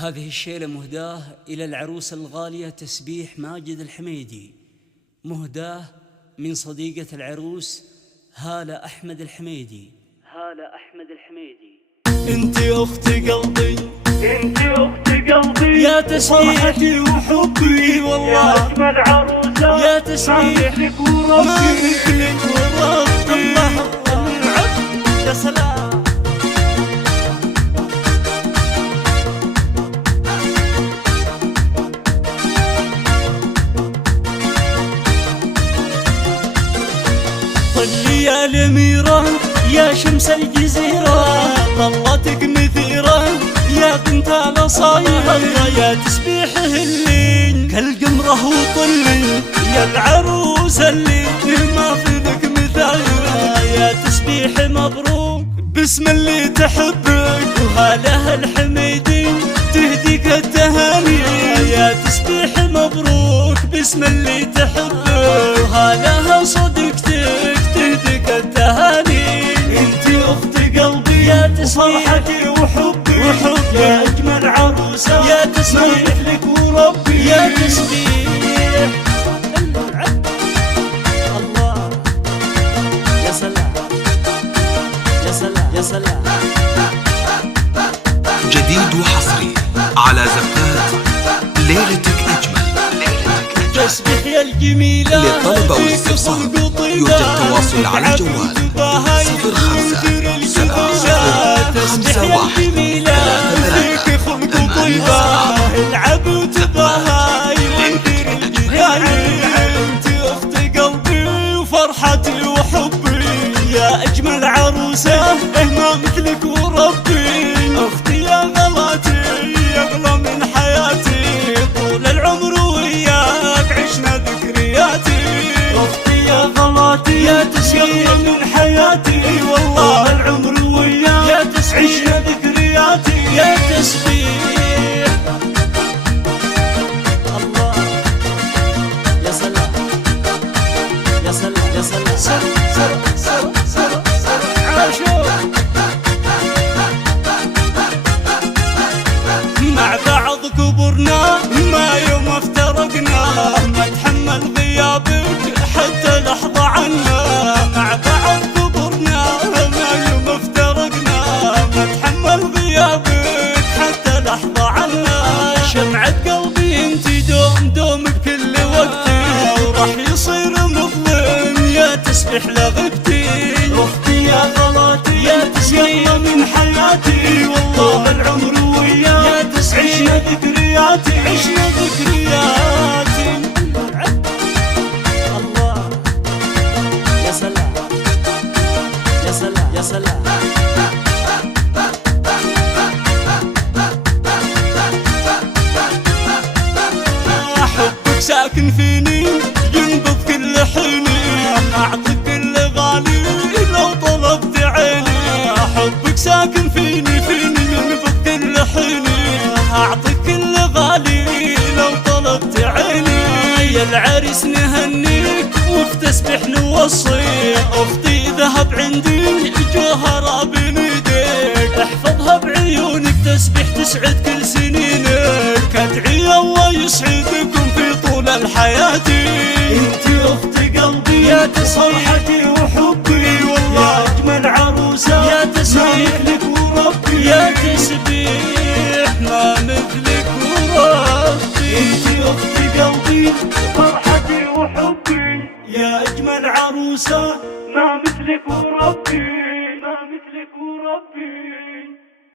هذه الشيلة مهداة إلى العروس الغالية تسبيح ماجد الحميدي، مهداة من صديقة العروس هالة أحمد الحميدي. انتي اخت قلبي، انتي اخت قلبي، يا تسبيح فرحتي وحبي، والله يا اجمل عروسة، يا تسبيح ما مثلك ما وربي، مثلك وربي. الله يا سلام. طلي يا الأميرة يا شمس الجزيرة، ظلتك مثيرة يا بنت الأصايرة، يا تسبيح اللي كالقمرة وطلي، يا العروس اللي ما في لك مثال، يا تسبيح مبروك باسم اللي تحبك، وهاله الحميدي تهديك التهاني، يا تسبيح مبروك باسم اللي تحبك، وهاله صديقتك تهديك التهاني. انتي اخت قلبي، يا تسبيح فرحتي وحبي، يا اجمل عروسة، يا ما تسبيح مثلك وربي، يا تسبيح. الله يا سلام يا سلام يا سلام. جديد وحصري على زفات ليلتك أجمل. تسبيح يا الجميلة للطلبة والاستفسار يرجى التواصل على الجوال 05 تسبيح يا الجميلة فيك خلق طيبة، العب وتباهى ينذر الجدايل، انتي اخت قلبي وفرحتي وحبي، يا اجمل عروسة ما مثلك وربي، اختي يا غلاتي اغلى من حياتي، طول العمر وياك عشنا ذكرياتي، اختي يا غلاتي يا تسبيح من حياتي، والله العمر وياك يا تسبيح عشنا ذكرياتي، يا تسبيح. الله يا سلام يا سلام يا سلام. سر عاشور مع بعض كبرنا ما يوم افترقنا، ما تحمل غيابك حتى لحظة عنا، مع بعض كبرنا ما يوم افترقنا، ما تحمل غيابك حتى لحظة عنا، شمعة قلبي انتي دوم دوم بكل وقتي، وراح يصير مظلم يا تسبيح لغبتي، اختي يا غلاتي يا تسبيح من حياتي، والله العمر وياك يا تسبيح عشنا ذكرياتي، عشنا ذكرياتي. الله يا سلام يا سلام يا سلام. حبك ساكن فيني ينبض كل حيني، اعطيك كل غالي لو طلبت عيني، حبك ساكن فيني ينبض كل حيني، اعطيك كل غالي لو طلبت عيني، يا العريس نهنيك وفي تسبيح نوصي، اختي ذهب عندي جوهرة بين ايديك، احفظها بعيونك تسبيح تسعد كل سنينك، ادعي الله يسعدكم في طول الحياة، انتي اخت قلبي يا تسبيح فرحتي وحبي، والله يا اجمل عروسة يا ما تسبيح مثلك وربي، يا تسبيح ما مثلك وربي، انتي اخت قلبي فرحتي وحبي، يا اجمل عروسة ما مثلك وربي، ما مثلك وربي.